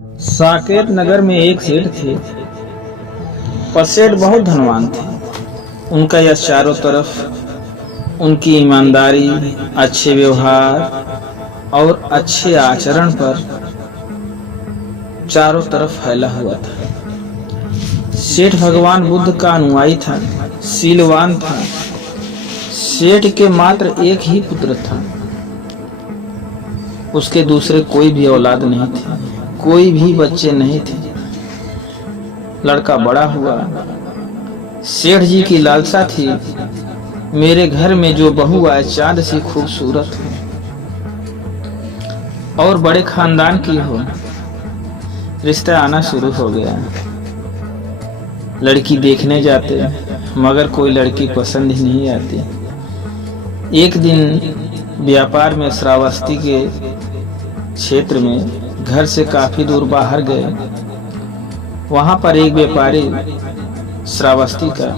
साकेत नगर में एक सेठ थे। पर सेठ बहुत धनवान थे। उनका यश चारों तरफ उनकी ईमानदारी, अच्छे व्यवहार और अच्छे आचरण पर चारों तरफ फैला हुआ था। सेठ भगवान बुद्ध का अनुयायी था, शीलवान था। सेठ के मात्र एक ही पुत्र था। उसके दूसरे कोई भी औलाद नहीं थे, कोई भी बच्चे नहीं थे। लड़का बड़ा हुआ। सेठ जी की लालसा थी, मेरे घर में जो बहू आए चांद सी खूबसूरत हो और बड़े खानदान की हो। रिश्ता आना शुरू हो गया। लड़की देखने जाते मगर कोई लड़की पसंद ही नहीं आती। एक दिन व्यापार में श्रावस्ती के क्षेत्र में घर से काफी दूर बाहर गए। वहां पर एक व्यापारी श्रावस्ती का,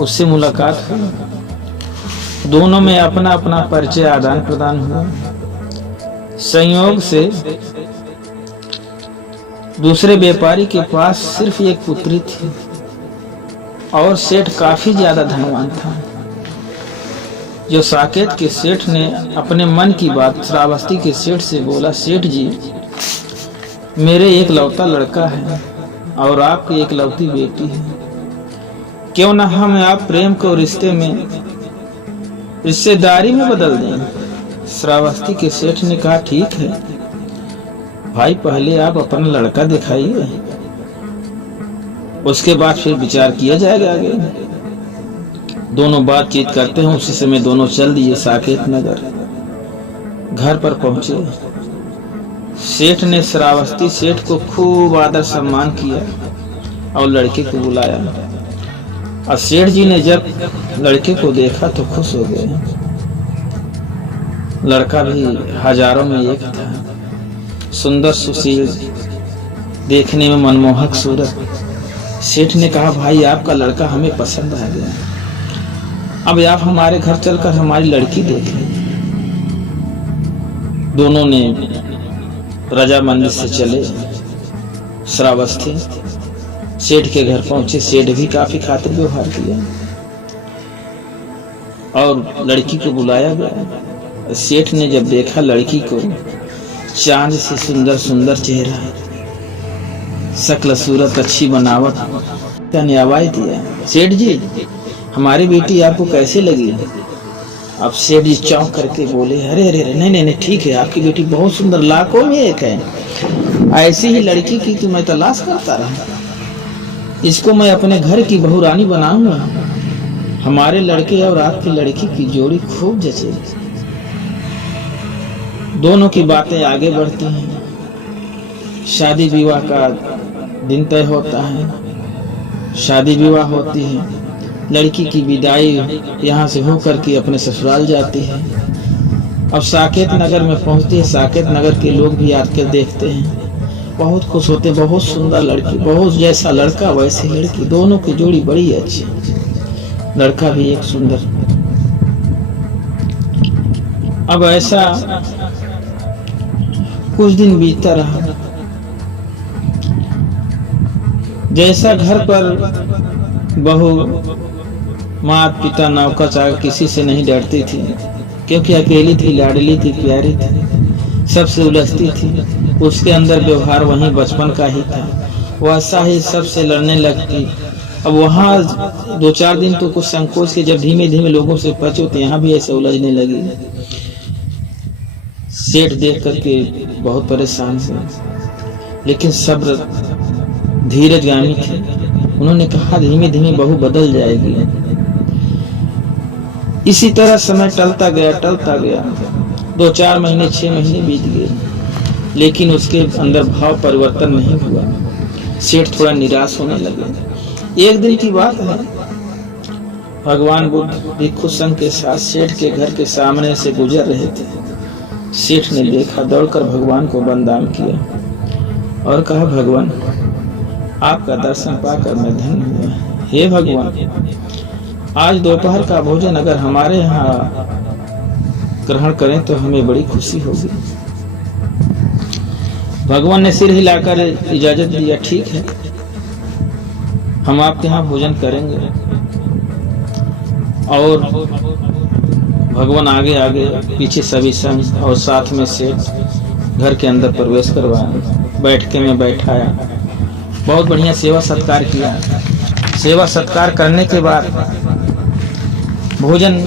उससे मुलाकात हुई। दोनों में अपना अपना परिचय आदान प्रदान हुआ। संयोग से दूसरे व्यापारी के पास सिर्फ एक पुत्री थी और सेठ काफी ज्यादा धनवान था। जो साकेत के सेठ ने अपने मन की बात श्रावस्ती के सेठ से बोला, सेठ जी, मेरे एक लौता लड़का है और आपकी एक लौती बेटी है। क्यों ना हम आप प्रेम को रिश्ते में, रिश्तेदारी में बदल दें। श्रावस्ती के सेठ ने कहा, ठीक है भाई, पहले आप अपना लड़का दिखाइए, उसके बाद फिर विचार किया जाएगा आगे। दोनों बातचीत करते हैं। उसी समय दोनों चल दिए साकेत नगर। घर पर पहुंचे। सेठ ने श्रावस्ती सेठ को खूब आदर सम्मान किया और लड़के को बुलाया। और सेठ जी ने जब लड़के को देखा तो खुश हो गए। लड़का भी हजारों में एक था, सुंदर सुशील, देखने में मनमोहक सूरत। सेठ ने कहा, भाई आपका लड़का हमें पसंद आ गया, अब आप हमारे घर चलकर हमारी लड़की देख लीजिए। दोनों ने रजामंदी से चले। श्रावस्ती सेठ के घर पहुंचे। सेठ भी काफी खातिर व्यवहार किया और लड़की को बुलाया गया। सेठ ने जब देखा लड़की को, चांद से सुंदर सुंदर चेहरा, शक्ल सूरत, अच्छी बनावट, ने आवाज दिया, सेठ जी, हमारी बेटी आपको कैसे लगी? अब सेठ जी चौंक करके बोले, अरे अरे अरे, नहीं नहीं नहीं, ठीक है, आपकी बेटी बहुत सुंदर, लाखों में एक है। ऐसी ही लड़की की तो मैं तलाश करता रहा। इसको मैं अपने घर की बहू रानी बनाऊंगा। हमारे लड़के और आपकी लड़की की जोड़ी खूब जचेगी। दोनों की बातें आगे बढ़ती हैं। शादी विवाह का दिन तय होता है। शादी विवाह होती है। लड़की की विदाई यहाँ से होकर के अपने ससुराल जाती है। अब साकेत नगर में पहुंचती है। साकेत नगर के लोग भी आकर देखते हैं, बहुत खुश होते। बहुत सुंदर लड़की, बहुत जैसा लड़का वैसी लड़की, दोनों की जोड़ी बड़ी अच्छी। लड़का भी एक सुंदर। अब ऐसा कुछ दिन बीतता रहा। जैसा घर पर बहू माता पिता नौकर चाकर किसी से नहीं डरती थी, क्योंकि अकेली थी, लाडली थी, प्यारी थी, सबसे उलझती थी। उसके अंदर व्यवहार वहीं बचपन का ही था, वैसा ही सबसे लड़ने लगती। अब वहाँ 2-4 दिन तो कुछ संकोच के, जब धीमे धीमे लोगों से बचे तो यहाँ भी ऐसे उलझने लगी। सेठ देख करके बहुत परेशान हुए, लेकिन सब्र धीरजगामी थे। उन्होंने कहा, धीमे धीमे बहू बदल जाएगी। इसी तरह समय टलता गया। 2-4 महीने, 6 महीने बीत गए, लेकिन उसके अंदर भाव परिवर्तन नहीं हुआ। सेठ थोड़ा निराश होने लगे। एक दिन की बात है, भगवान बुद्ध भिक्षु संघ के साथ सेठ के घर के सामने से गुजर रहे थे। सेठ ने देखा, दौड़कर भगवान को वंदन किया और कहा, भगवान, आपका दर्शन पाकर मैं धन्य हुआ। हे भगवान, आज दोपहर का भोजन अगर हमारे यहाँ ग्रहण करें तो हमें बड़ी खुशी होगी। भगवान ने सिर हिलाकर इजाजत दिया, ठीक है हम आपके यहाँ भोजन करेंगे। और भगवान आगे आगे पीछे सभी संग और साथ में से घर के अंदर प्रवेश करवाया, बैठके में बैठाया, बहुत बढ़िया सेवा सत्कार किया। सेवा सत्कार करने के बाद भोजन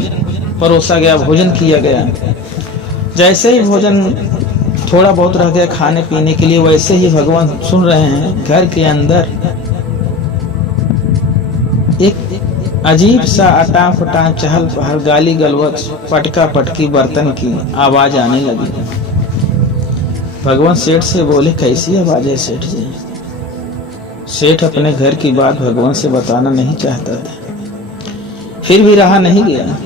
परोसा गया, भोजन किया गया। जैसे ही भोजन थोड़ा बहुत रह गया खाने पीने के लिए, वैसे ही भगवान सुन रहे हैं घर के अंदर एक अजीब सा अटां फटां चहल पहल, गाली गलौज, पटका पटकी बर्तन की आवाज आने लगी। भगवान सेठ से बोले, कैसी आवाज है सेठ जी? सेठ अपने घर की बात भगवान से बताना नहीं चाहता था, फिर भी रहा नहीं गया,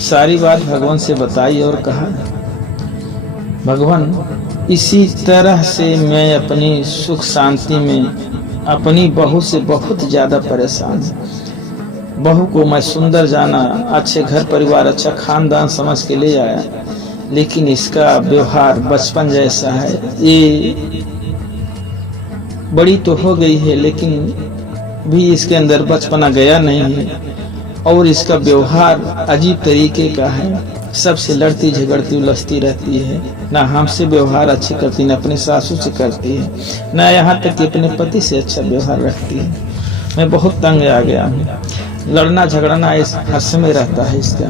सारी बात भगवान से बताई और कहा, भगवान इसी तरह से मैं अपनी सुख शांति में अपनी बहू से बहुत ज्यादा परेशान हूँ। बहू को मैं सुंदर जाना, अच्छे घर परिवार, अच्छा खानदान समझ के ले आया, लेकिन इसका व्यवहार बचपन जैसा है। ये बड़ी तो हो गई है लेकिन भी इसके अंदर बचपना गया नहीं है, और इसका व्यवहार अजीब तरीके का है, सबसे लड़ती झगड़ती उलझती रहती है, ना हमसे व्यवहार अच्छे करती, न अपने सासू से करती है, न यहाँ तक कि अपने पति से अच्छा व्यवहार रखती है। मैं बहुत तंग आ गया हूँ, लड़ना झगड़ना इस हर समय रहता है इसका,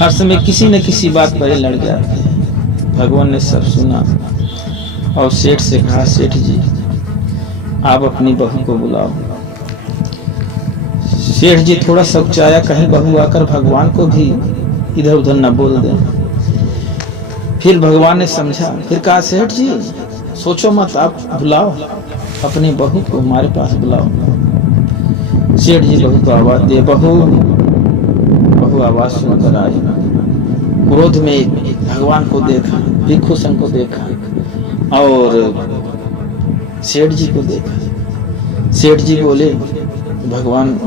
हर समय किसी न किसी बात पर लड़ जाते हैं। भगवान ने सब सुना और सेठ से कहा, सेठ जी आप अपनी बहू को बुलाओ। सेठ जी थोड़ा सकुचाया, कहीं बहू आकर भगवान को भी इधर उधर न बोल दे। फिर भगवान ने समझा, फिर कहा, सेठ जी सोचो मत, आप बुलाओ अपनी बहू को, हमारे पास बुलाओ। सेठ जी बहू को आवाज दिए, बहू आवाज सुनकर आई, क्रोध में भगवान को देखा, भिक्षु संघ को देखा और सेठ जी को देखा। सेठ जी बोले, भगवान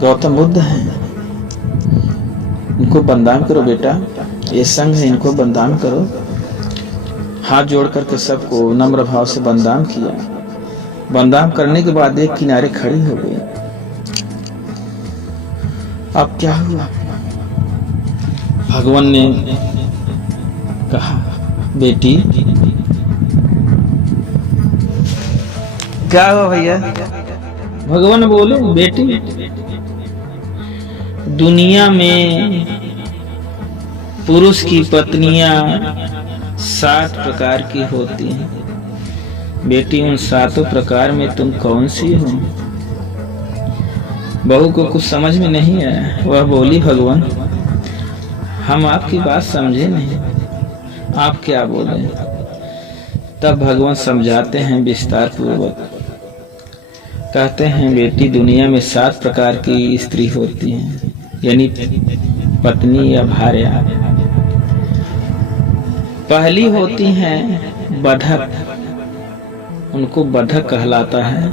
गौतम बुद्ध हैं, इनको बंदान करो बेटा, ये संघ है, इनको बंदान करो। हाथ जोड़ करके सबको नम्र भाव से बंदान किया। बंदान करने के बाद एक किनारे खड़ी हो गई। अब क्या हुआ? भगवान ने कहा, बेटी क्या हुआ भैया? भगवान बोले, बेटी दुनिया में पुरुष की पत्नियां 7 प्रकार की होती हैं। बेटी उन 7 प्रकार में तुम कौन सी हो? बहू को कुछ समझ में नहीं आया। वह बोली, भगवान हम आपकी बात समझे नहीं, आप क्या बोले? तब भगवान समझाते हैं विस्तार पूर्वक। कहते हैं, बेटी दुनिया में 7 प्रकार की स्त्री होती हैं, यानी पत्नी या भार्या। पहली होती हैं बधक, उनको बधक कहलाता है।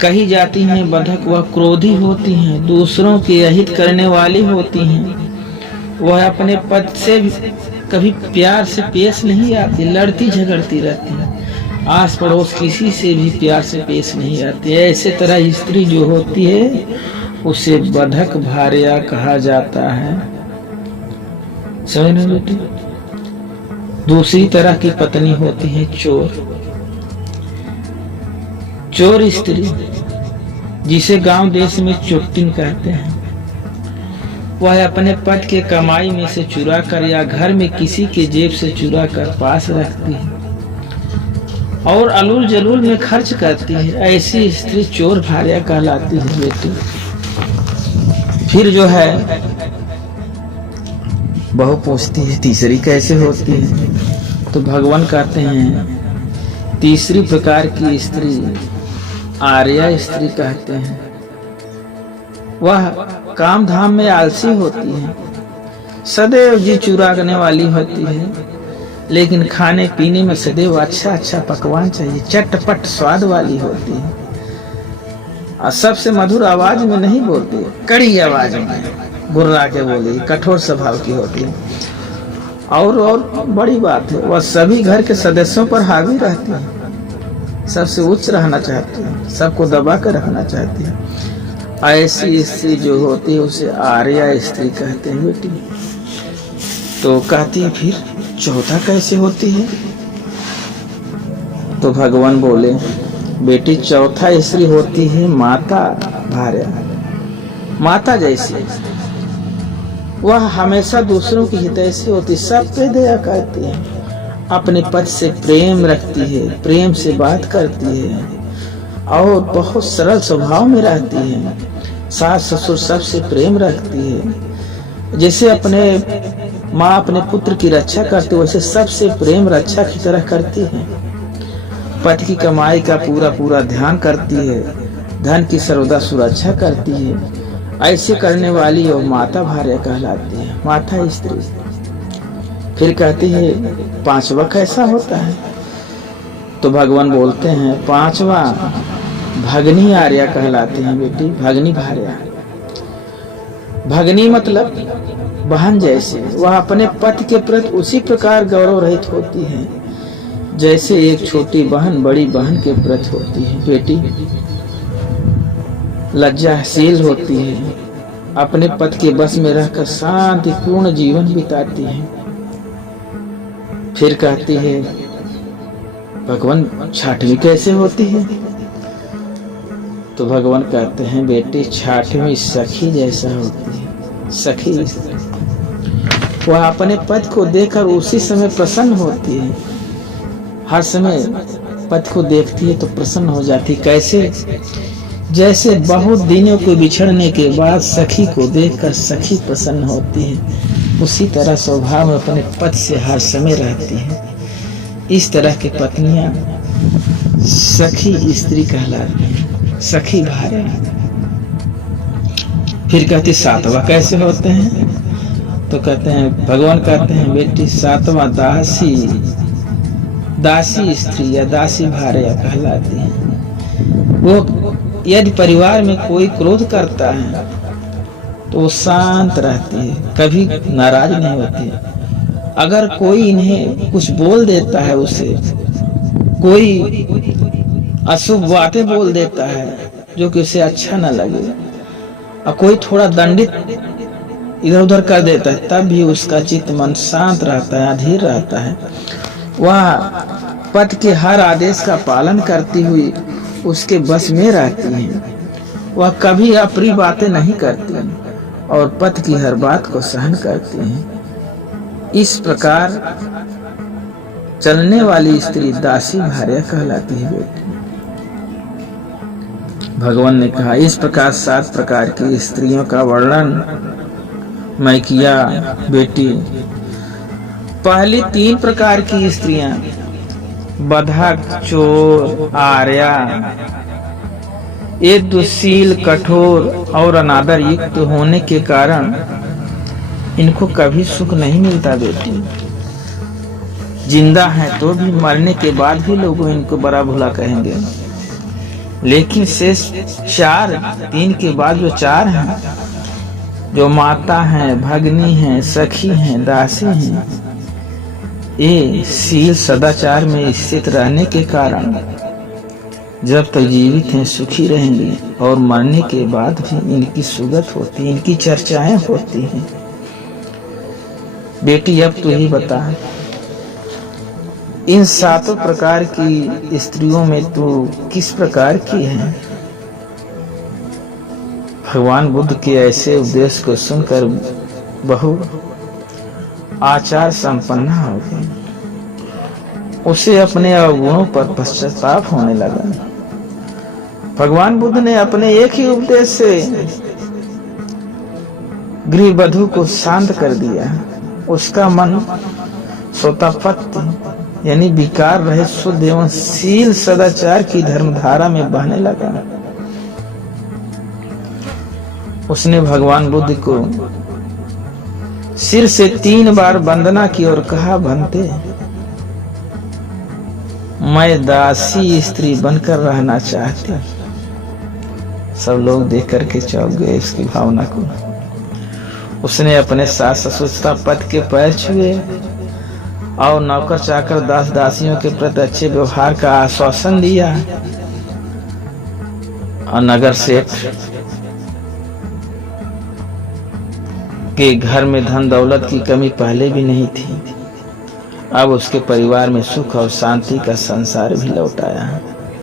कही जाती हैं बधक वह क्रोधी होती हैं, दूसरों के अहित करने वाली होती हैं। वह अपने पति से कभी प्यार से पेश नहीं आती, लड़ती झगड़ती रहती है, आस पड़ोस किसी से भी प्यार से पेश नहीं आती। ऐसे तरह स्त्री जो होती है उसे बधक भार्या कहा जाता है। समझ ना बेटी? दूसरी तरह की पत्नी होती है चोर। चोर स्त्री, जिसे गांव देश में चोटिन कहते हैं, वह अपने पति के कमाई में से चुरा कर या घर में किसी के जेब से चुरा कर पास रखती है और अलूल जलूल में खर्च करती है। ऐसी स्त्री चोर भार्या कहलाती है बेटी। फिर जो है बहू पूछती है, तीसरी कैसे होती है? तो भगवान कहते हैं, तीसरी प्रकार की स्त्री आर्या स्त्री कहते हैं। वह काम धाम में आलसी होती है, सदैव जी चुराने वाली होती है, लेकिन खाने पीने में सदैव अच्छा अच्छा पकवान चाहिए, चटपट स्वाद वाली होती है। और सबसे मधुर आवाज में नहीं बोलती, कड़ी आवाज में गुर्रा के बोली, कठोर स्वभाव की होती है। और बड़ी बात है, वह सभी घर के सदस्यों पर हावी रहती है, सबसे उच्च रहना चाहती है, सबको दबा कर रखना चाहती है। ऐसी स्त्री जो होती है उसे आर्या स्त्री कहते हैं बेटी। तो कहती है फिर चौथा कैसे होती है? तो भगवान बोले बेटी चौथा स्त्री होती है माता भार्या, माता जैसी। वह हमेशा दूसरों की हितैषी होती, सब पे दया करती है, अपने पति से प्रेम रखती है, प्रेम से बात करती है और बहुत सरल स्वभाव में रहती है। सास ससुर सबसे प्रेम रखती है। जैसे अपने माँ अपने पुत्र की रक्षा करती है वैसे सबसे प्रेम रक्षा की तरह करती है। पति की कमाई का पूरा ध्यान करती है, धन की सर्वदा सुरक्षा करती है। ऐसे करने वाली वो माता भार्या कहलाती है, माता स्त्री। फिर कहती है पांचवा कैसा होता है? तो भगवान बोलते हैं पांचवा भगनी आर्या कहलाती है बेटी, भगनी भार्या। भगनी मतलब बहन जैसे, वह अपने पति के प्रति उसी प्रकार गौरव रहित होती है जैसे एक छोटी बहन बड़ी बहन के प्रति होती है बेटी। लज्जाशील होती है, अपने पति के बस में रहकर शांतिपूर्ण जीवन बिताती है। फिर कहती है भगवान छठवीं कैसे होती है? तो भगवान कहते हैं बेटी छठवीं सखी जैसा होती है, सखी। वह अपने पति को देखकर उसी समय प्रसन्न होती है, हर समय पति को देखती है तो प्रसन्न हो जाती। कैसे? जैसे बहुत दिनों के बिछड़ने के बाद सखी को देखकर सखी प्रसन्न होती है, उसी तरह स्वभाव में अपने पति से हर समय रहती है। इस तरह की पत्नियां सखी स्त्री कहलाती हैं, सखी भार्या। फिर कहती सातवां कैसे होते हैं? तो कहते हैं भगवान कहते हैं बेटी सातवां दासी स्त्री या दासी भार्या कहलाती है। वो यदि परिवार में कोई क्रोध करता है तो वो शांत रहती है, कभी नाराज नहीं होती है। अगर कोई इन्हें कुछ बोल देता है, उसे कोई अशुभ बातें बोल देता है जो कि उसे अच्छा न लगे, और कोई थोड़ा दंडित इधर उधर कर देता है, तब भी उसका चित्त मन शांत रहता है, अधीर रहता है। वह पति के हर आदेश का पालन करती हुई उसके बस में रहती है। वह कभी अप्रिय बातें नहीं करती और पति की हर बात को सहन करती है। इस प्रकार चलने वाली स्त्री दासी भार्या कहलाती है बेटी। भगवान ने कहा इस प्रकार 7 प्रकार की स्त्रियों का वर्णन मैं किया बेटी। पहली 3 प्रकार की स्त्रियां बधक, चोर, आर्या, ये दुशील, कठोर और अनादर युक्त होने के कारण इनको कभी सुख नहीं मिलता बेटी। जिंदा है तो भी मरने के बाद भी लोग इनको बड़ा भला कहेंगे। लेकिन शेष 3 के बाद जो 4 हैं, जो माता हैं, भगनी हैं, सखी हैं, दासी हैं, ये शील सदाचार में स्थित रहने के कारण जब तक जीवित हैं सुखी रहेंगे और मरने के बाद भी इनकी सुगत होती है, इनकी चर्चाएं होती हैं। बेटी अब तू ही बता, इन 7 प्रकार की स्त्रियों में तू किस प्रकार की है? भगवान बुद्ध के ऐसे उपदेश को सुनकर बहु आचार संपन्न हो गई। उसे अपने अवगुणों पर पश्चाताप होने लगा। भगवान बुद्ध ने अपने एक ही उपदेश से गृहवधू को शांत कर दिया। उसका मन स्वतःपत्ति यानी विकार रहित शुद्ध एवं शील सदाचार की धर्मधारा में बहने लगा। उसने भगवान बुद्ध को सिर से 3 बार वंदना की और कहा बनते मैं दासी स्त्री बनकर रहना चाहती। सब लोग देख करके चौंक गए इसकी भावना को। उसने अपने सास ससुर पति के पैर छुए और नौकर चाकर दास दासियों के प्रति अच्छे व्यवहार का आश्वासन दिया। और नगर सेठ के घर में धन दौलत की कमी पहले भी नहीं थी, अब उसके परिवार में सुख और शांति का संसार भी लौट आया।